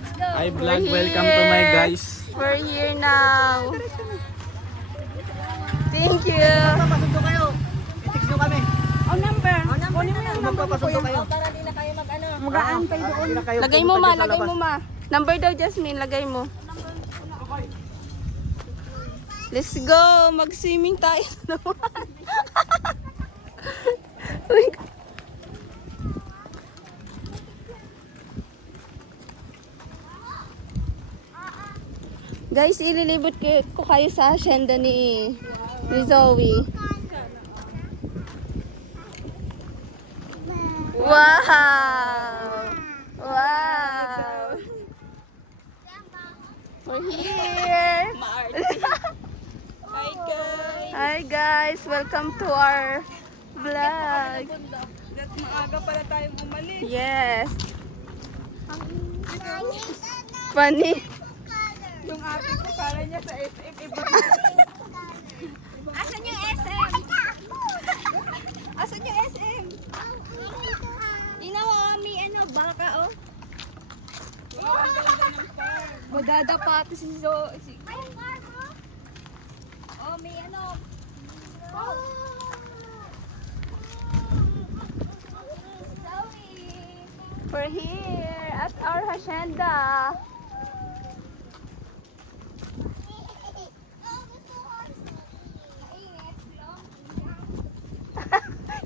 let's go. Hi vlog, welcome to my guys. We're here now. Thank you. Magpapasundo kayo. I-text nyo kami. Number. Kunin mo yung magpapasundo kayo. Para di na kayo mag-ano. Mag-aantay doon. Hindi na kayo Lagay mo pumunta ma, dyan sa lagay labas. mo ma. Number daw Jasmine, lagay mo. Let's go! Mag-swimming tayo naman. Guys, ililibot ko kayo sa hacienda ni Zoe. Wow! Wow! We're here! Hi guys! Welcome to our vlog. Maaga pala tayong umalis. Yes! Funny! Yung ate ko, kala niya sa SM. Iba. Asan yung SM? Asan yung SM? Tingnan mo, may ano, baka oh. Wow, ang ganda ng farm. Magdadapati si Oh, may ano. We're here at our hacienda.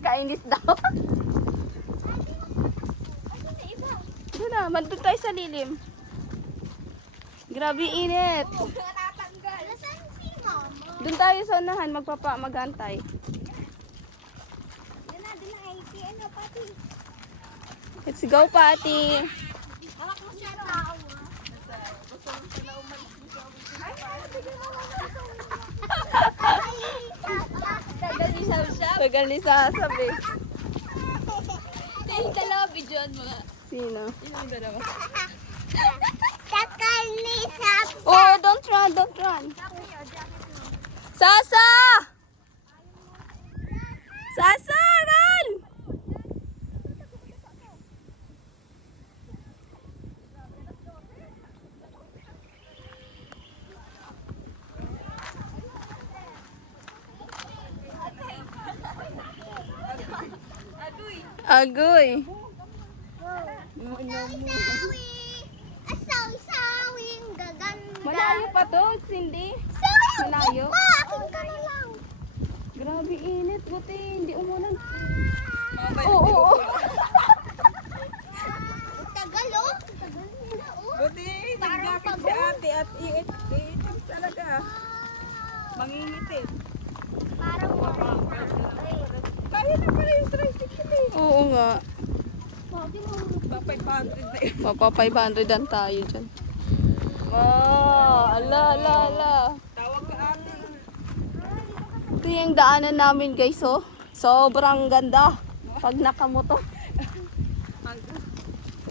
Kainis daw. Doon na, mandun tayo sa lilim. Grabe init. Doon tayo sa unahan, maghantay. Let's go, Pati. Tagal ni sasabi. Yung dalawa, videoan mo nga. Sino? Yung dalawa. Oh, don't run. Sasa! Sasa, run! Agoy. Asaw-sawing gaganda. Malayo pa to, Cindy. Malayo. Akin ka na lang. Grabe init, buti hindi umulan. Mamay, Oo. Tagal oh. Tagal nila oh. buti, nag-jacket si ate at iit talaga. Mangingitin. Parang Kaya na pala yung tricycle eh. Oo nga. Pa 500 na yun. Mapa 500 ang tayo dyan. Wow, ala. Tawag ka ate. Ito yung daanan namin guys, oh. Sobrang ganda. Pag nakamoto.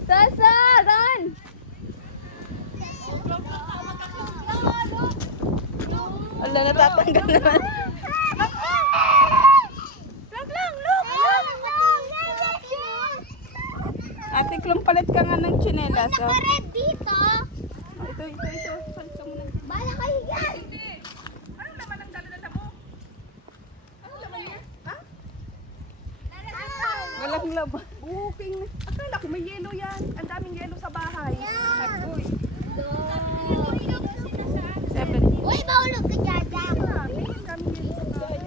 Sasa, run! Ala, natatanggal naman. Ate Klong, palit ka nga ng tsinelas, oh. red dito. Ito. Palit ka muna. Bala kayo yan. Anong laman ang dala mo? Anong laman niya? Ha? Walang laban. Booking. Akala ko may yelo yan. Ang daming yelo sa bahay. Agoy. 7. Uy, maulog ka dyan. Ang daming yelo sa bahay.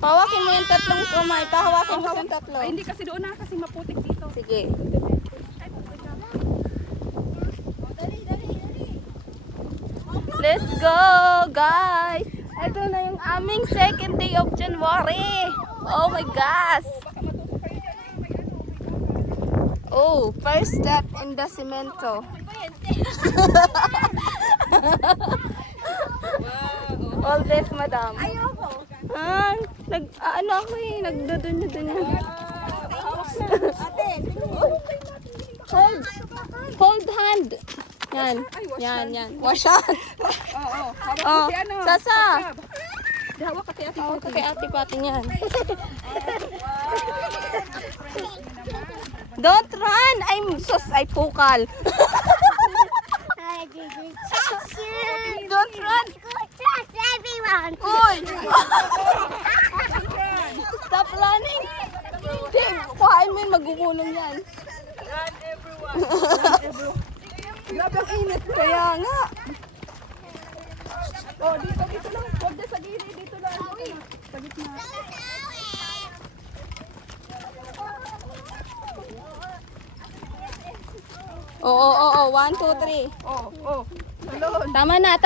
Hawakin mo yung tatlong kamay. Hawakin mo yung tatlo. Ay, hindi kasi doon na kasi maputik dito. Sige. Let's go, guys! Ito na yung aming second day of January. Oh my gosh! Oh, first step in the cemento. All this, madam. Ayoko. Ano ako eh, nagdudun-dun yan. Ate, Hold hand. Yan. Yan. Wash hand. Oo. Hawak Oh, mo si ano. Sasa. Hawak ka ate. Hawak ka kay ate pati niyan. Don't run! Ay, sus, ay pukal. Don't run! Trust everyone. Uy! Stop running! Dave, kuhain mo yun, magugulong yan. Grabe ang init. Kaya nga. Oh, dito lang. Huwag na sa gilid. Dito lang. Sa gitna. Oo. 1, 2, 3. Oh. Salon. Tama na.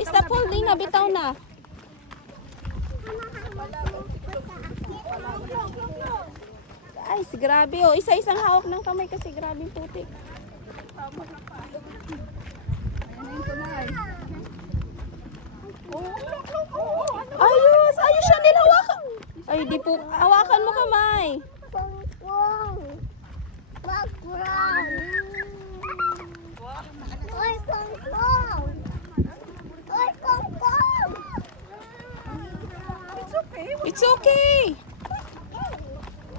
Stop holding na, bitaw na. Ay, grabe oh. Isa-isang hawak ng kamay kasi grabe yung putik. Ayos siya nila hawakan. Ay, di po. Hawakan mo kamay. Pongpong. Pongpong. Oy, pongpong. Oy, pongpong. It's okay.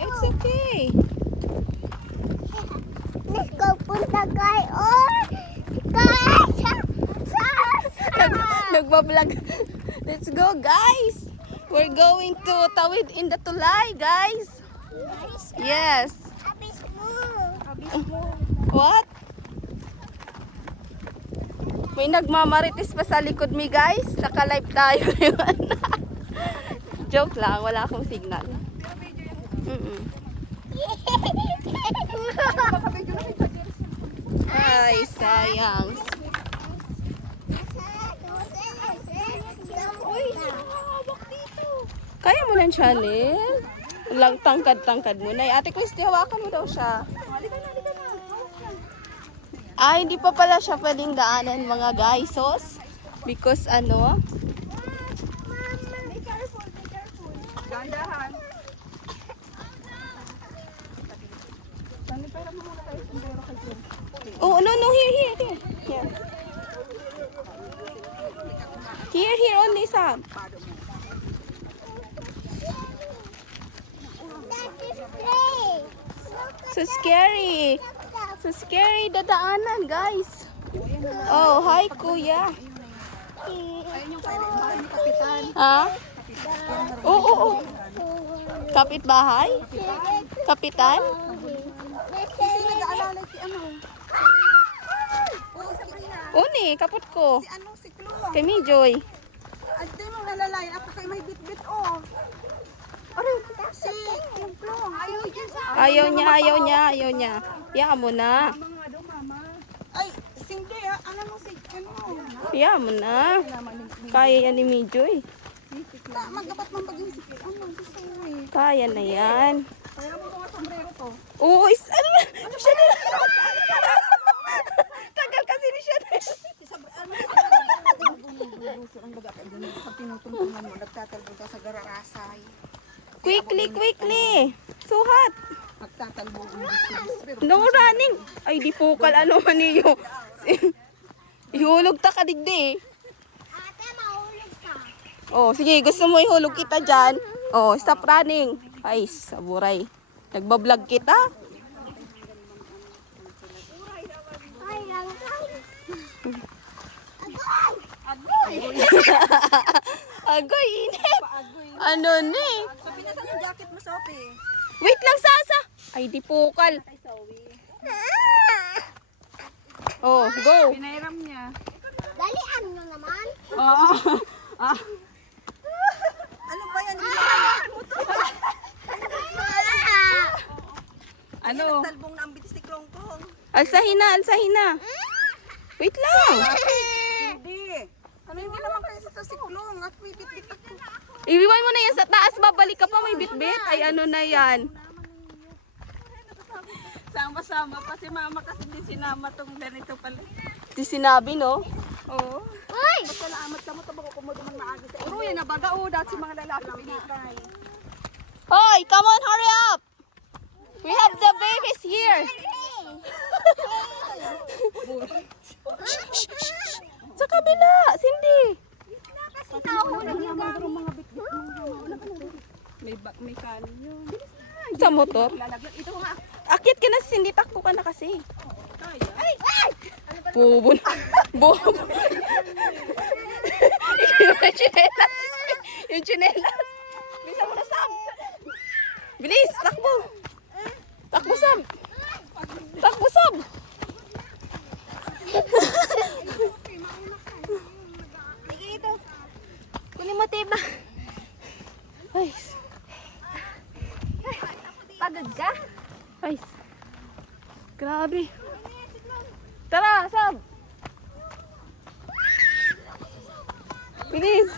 It's okay. Let's go punta kay kay Nagbablog. Let's go, guys. We're going to Tawid in the Tulay, guys. Yes. Abis mo. What? May nagmamarites pa sa likod mi, guys. Naka-live tayo ngayon. Joke lang, wala akong signal. Ay, sayang. Kaya mo ng channel? Lang tangkad-tangkad mo na. Ate Christy, hawakan mo daw siya. Hindi pa pala siya pwedeng daanan mga guysos. Because ano? Gandahan. Oh, no, here. Here only, Sam. So scary dadaanan, guys. Oh, hi kuya. Ha? Oo. Kapitbahay? Kapitan? Uni, kapot ko. Si Chloe. Kay Mijoy. Ate mo nalalayan. Ako kayo may bit-bit oh. Aray, si Chloe. Ayaw niya. Iyan mo na. Ay, Cindy, alam mo si Iyan mo na. Kaya yan ni Mijoy. Magapat mong paging si Chloe. Kaya na yan. Kaya mo mga sombrero to. Oo, siya na. Tagal kasi ni siya na. Ang baga pa doon. Pag tinutungtungan mo, nagtatalbog ka sa gararasay. Quickly. Suhat. Magtatalbog mo. No running. Ay, di pukal. Ano man niyo. Ihulog ta ka digdi. Ate, mahulog ka. Oh, sige. Gusto mo ihulog kita dyan. Oh, stop running. Ay, saburay. Nagbablog kita. Ay, lang. Agoy, init. Ano ni? Sophie, nasan yung jacket mo, Sophie? Wait lang, Sasa. Ay, di pukal. Oh, go. Pinairam niya. Dalian mo naman. Oo. Ano ba yan? Ano? Talbong na ang bitis ni Klongkong. Alsahin na. Wait lang. Hindi. Ano hindi naman kayo sa si Klong at may bit-bit ako. Iwiwan mo na yan sa taas. Babalik ka pa. May bitbit. Ay, ano na yan. Sama-sama pa si mama kasi hindi sinama tong ganito pala. Di sinabi, no? Oo. Uy! Masalamat ka mo tabako ko mo duman maagi sa uro. Yan nabaga o dati mga lalaki pinitay. Hoy, come on, hurry up. We have the babies here. Sa kabila, Cindy. Kasi nahulog yung May kanin yun. Sa motor. Lalagyan ito nga. Akit ka na, Cindy. Takbo ka na kasi. Kaya. Ay! Ano ba Bubon. Bubon. Yung chinelas. Yung chinelas. Bisa mo na, Sam. Bilis, takbo. Takbo, Sam. Takbo, Sam. Sige ito. Kunin mo, Tiba. Ay. Pagod ka? Ay. Grabe. Tara, Sam. Bilis.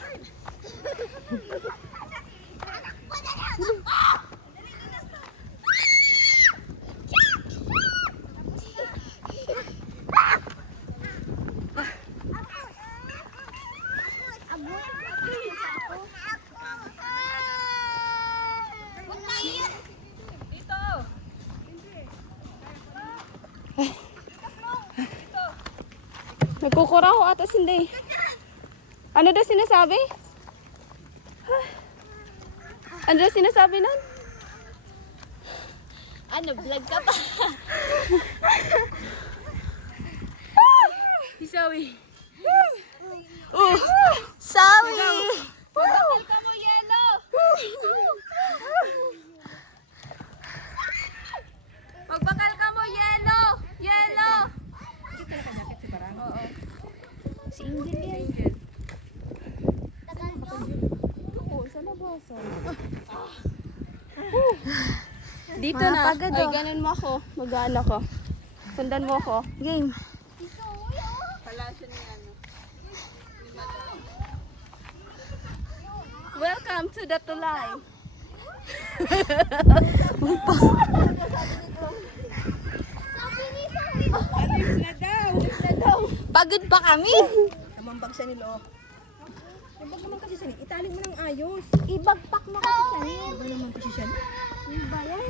Nagkukuraw atas hindi. Ano daw sinasabi? Ano daw sinasabi nun? Ano, vlog ka pa? Si Sawi. Sawi! Magbakal ka mo, Yelo! Magbakal ka mo, Yelo! Yelo! Si Angel yan. Oo, sa labasan. Dito na. Pagod, Ay, oh. ganin mo ako. Mag-ano ko. Sundan mo ako. Game. Welcome to the Tulay. Pagod pa kami. Namambag siya ni Lo. Ibag naman kasi siya. Itali mo ng ayos. Ibagpak mo kasi siya. Iba naman kasi siya. Iba yan.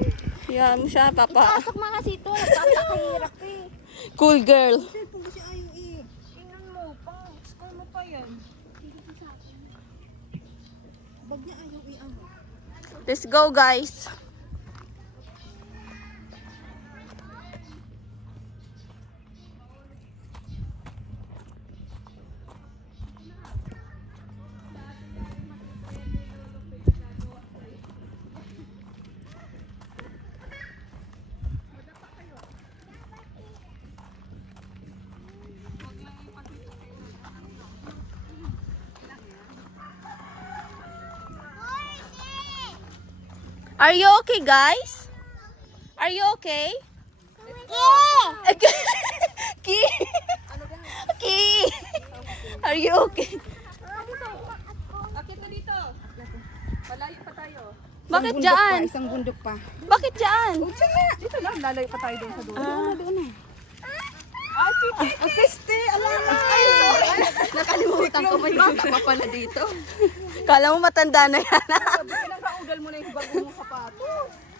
Yan mo siya, papa. Pasok mo kasi ito. Nagpapakahirap eh. Cool girl. Cellphone kasi ayaw eh. Tingnan mo. Pang score mo pa yan. Bag niya ayaw eh. Ano? Let's go, guys. Are you okay, guys? Are you okay? Ki! Ki! Are you okay? Akit na dito. Malayo pa tayo. Bakit dyan? Isang bundok pa. Bakit dyan? Dito lang. Lalayo pa tayo doon sa dulo. Doon na. Ang piste. Alam mo. Ay, sorry. Nakalimutan ko. May bata pa pala dito. Kala mo matanda na yan. Pinangkaudal mo na yung bago mong sapato.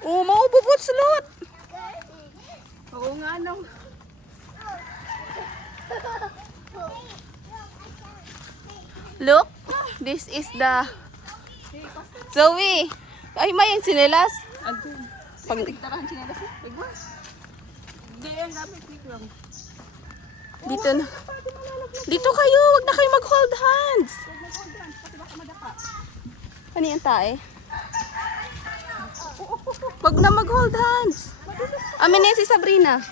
Oo, maububot sulot. Oo nga nang. Look, this is the... Zoe! Ay, may yung sinelas. Pag... Tarahan siya na kasi. Hindi, ang gamit click lang. Dito na. Dito kayo, wag na kayo mag-hold hands. Ano yung tae? Wag na mag-hold hands. Amin yan si Sabrina.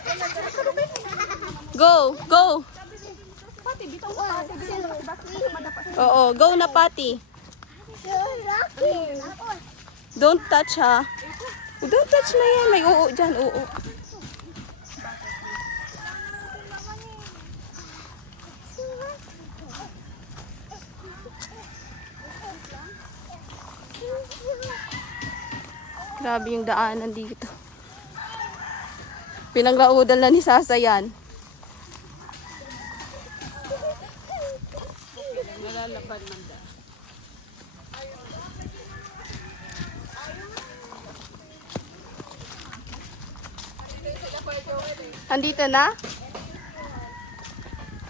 Go, go. Oo, go na Pati. Don't touch ha. Don't touch na yan. May oo dyan, oo. Grabe yung daanan dito. Pinanglaudan na ni Sasa yan. Nalalaban man da. Andito na?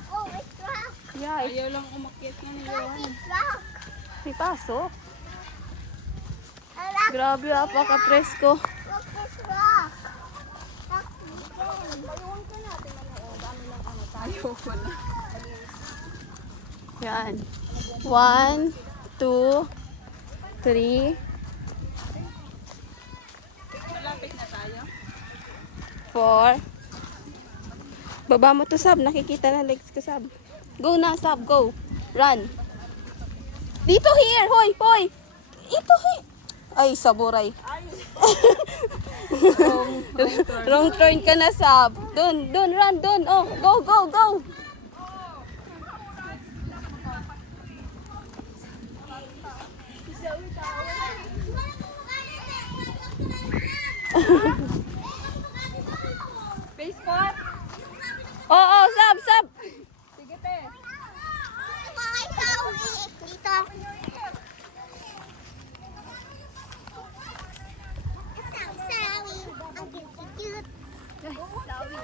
Oh, it's rock. Yeah, Ayaw lang umakyat nga ni Johan. It's rock. may pasok. Rock. Grabe, apaka-presko. Rock is rock. Rock. Ayoko na. Yan. 1, 2, 3, Malapit na tayo. 4. Baba mo to, Sab. Nakikita na legs ko, Sab. Go na, Sab. Go. Run. Dito, here. Hoy, hoy. Ito, here. Ay, saburay. Wrong turn ka na, Sab. Dun, run, dun. Oh, go, go, go. Face spot. Oo, Sab, Sab. Sige, te. Dito. Sawi. Ang cute. Sawi.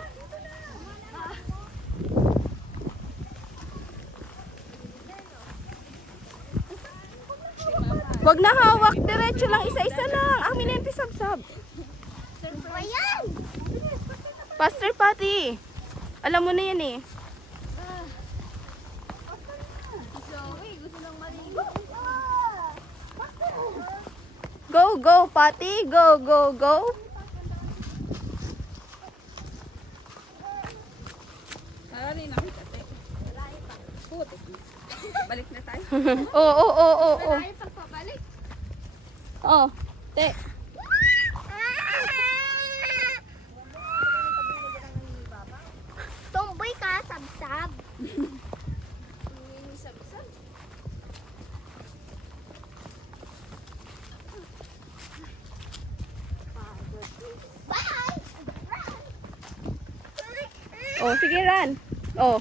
Wag na hawak. Diretso lang. Isa-isa lang. Amin na yung Sab, Sab. Ayan. Pastor Patty. Alam mo na yan eh. Go, go, Patty. Go, go, go. Marami na kita, te. Putik. Balik na tayo. Oo. Oh, te. Tomboy ka, sabsab. Bye! Oh, sige, run. Oh.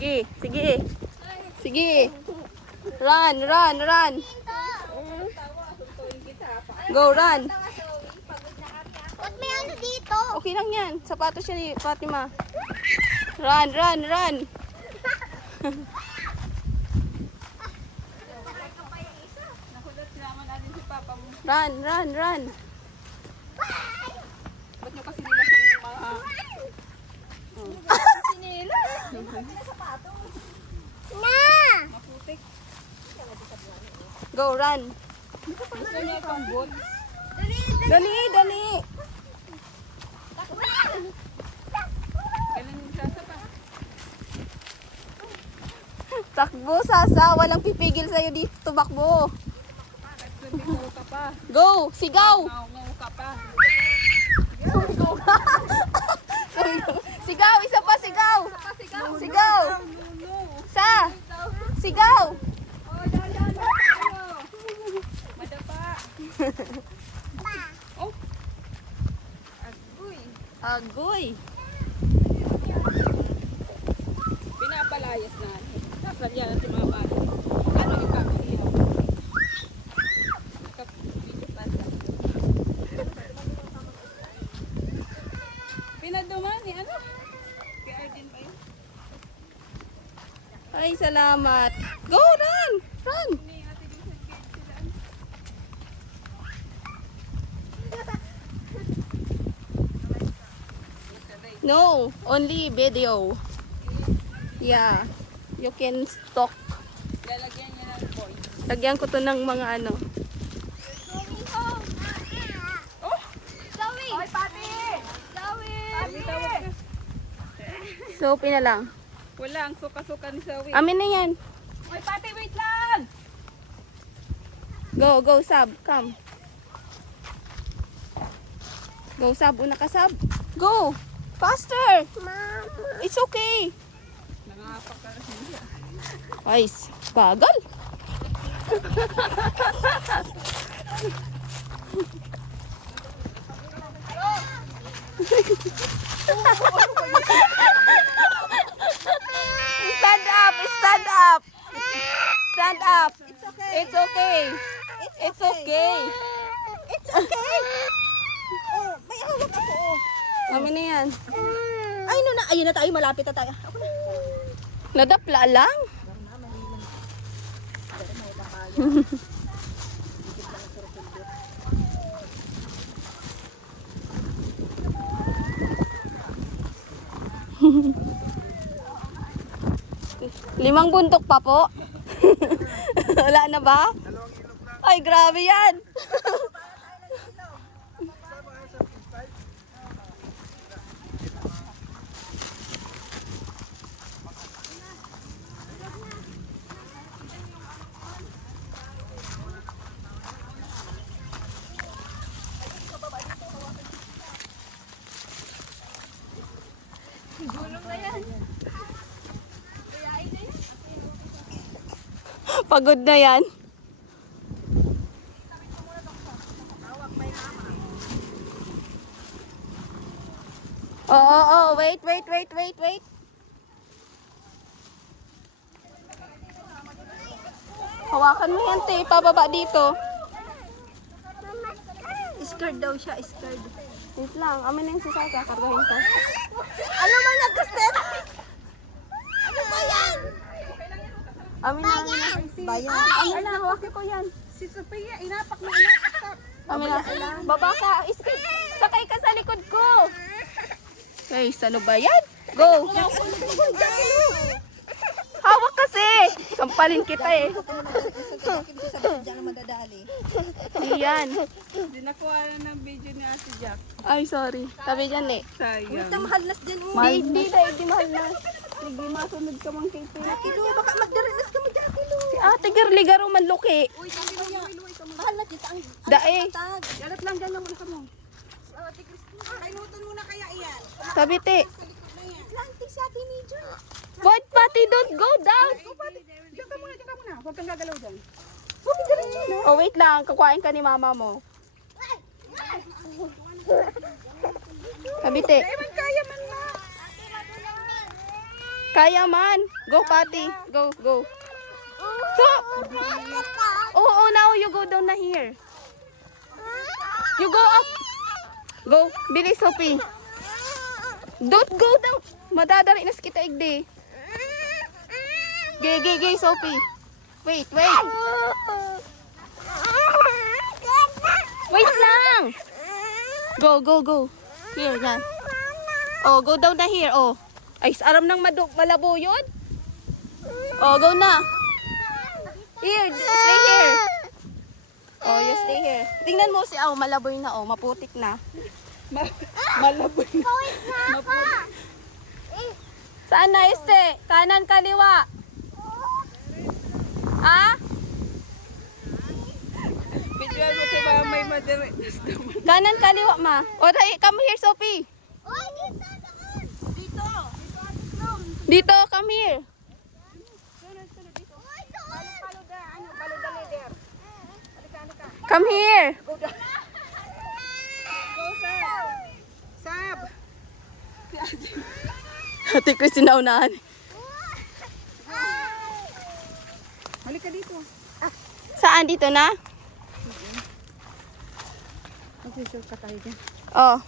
Sige, sige. Sige. Run, run, run. Go, run. Ba't may ano dito? Okay lang yan. Sapatos siya ni Fatima. Run, run, run. Nakulat naman natin si Papa mo. Run, run, run. Ba't nyo kasi nila yung mga... Na! Maputik. Go, run. Gusto niya itong boot. Dali, dali. Kailan yung sasapa? Takbo, Sasa. Walang pipigil sa'yo dito. Tumakbo. Nandito ka pa. Go, sigaw. Ngaw ka pa. Sigaw, isa pa, sigaw. Sigaw. Sa. Sigaw. Oh, dahan tayo. Madapa. Oh. Agoy. Agoy. Pinapalayas na. Nakalya na si mga bata. Ano yung kakaliya? Nakapito pa sa. Pinaduman ni ano? Kaya Arden pa yun. Ay, salamat. Go, run. Run. Ni ate din sa gate sila. ano? No, only video. Yeah. You can stock. Lalagyan niya ng voice. Lagyan ko to ng mga ano. Sawi! Oy, Pati! Sawi! Pati, tawag ka. So, pina lang. Wala, ang suka-suka ni Sawi. Amin na yan. Oy, Pati, wait lang! Go, go, Sab. Come. Go, Sab. Una ka, Sab. Go. Faster. Mama! It's okay. Nangapak ka na siya. Ay, bagal. Stand up. Stand up. Stand up. It's okay. It's okay. It's okay! Oh, may hawak ako. Amin na yan. Ay, no na. Ayun na tayo. Malapit na tayo. Ako na. Nadapla lang. 5 bundok pa po. Wala na ba? Ay, grabe yan. Pagod na yan. Oo, wait. Hawakan mo yan, te. Pababa dito. Scared daw siya, scared. Wait lang, amin na yung sasakya. Kargahin ko. Ano man nagkastet? Ano ba yan? Amin na. Bayan. Amin na, hawakin ko yan. Si Sophia, inapak na inapak. Amin na. Baba ka. Skate. Sakay ka sa likod ko. Guys, ano ba yan? Go. Hawak kasi. Sampalin kita eh. Diyan na madadali. Iyan. Hindi nakuha na ng video ni Ate Jack. Ay, sorry. Tabi dyan eh. Sayang. Mahal nas dyan mo. Hindi mahal na. Hindi masunod ka mang kay Kilo, baka magdarinas ka mo dyan, Kilo. Si Ate Gerligaro manluki. Uy, mahal na kita ang Dae. tag. Yalat lang dyan naman ka mo. Ate Christine, kainutan muna kaya iyan. Sabi te. Planting sa atin ni Jun. What, Pati? Don't go down. Diyan ka muna. Huwag kang gagalaw dyan. Oh, wait lang. Kukuhain ka ni mama mo. Sabi te. Ewan, kaya man na. Kaya man. Go, Pati. Go. So, oo, now you go down na here. You go up. Go. Bilis, Sophie. Don't go down. Madadari na kita igdi. Gay, Sophie. Wait. Wait lang. Go. Here, yan. Oh, go down na here, oh. Ay, aram ng malabo yun. Oh, go na. Here, stay here. Oh, you stay here. Tingnan mo si malaboy na, maputik na. Malaboy. Saan na, este? Kanan, kaliwa. Ah? Bidyoan mo sa mga may madarinas naman. Kanan, kaliwa, ma. O, come here, Sophie. Dito, come here. Come here. Sab. Ate Christine na unahan. Halika dito. Saan? Dito na? Mag-short ka tayo dyan. Oh.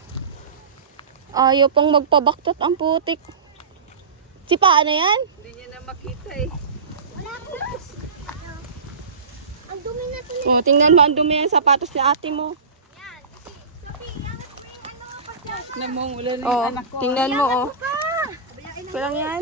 Ayaw pang magpabaktot ang putik. Si paano yan? Hindi niya na makita eh. Ang dumi na to. Oh, tingnan mo ang dumi yung sapatos ni ate mo. Yan. Sophie, yan ang ano pa dyan. Namumula na yung Oh, anak ko. tingnan mo oh. Parang yan.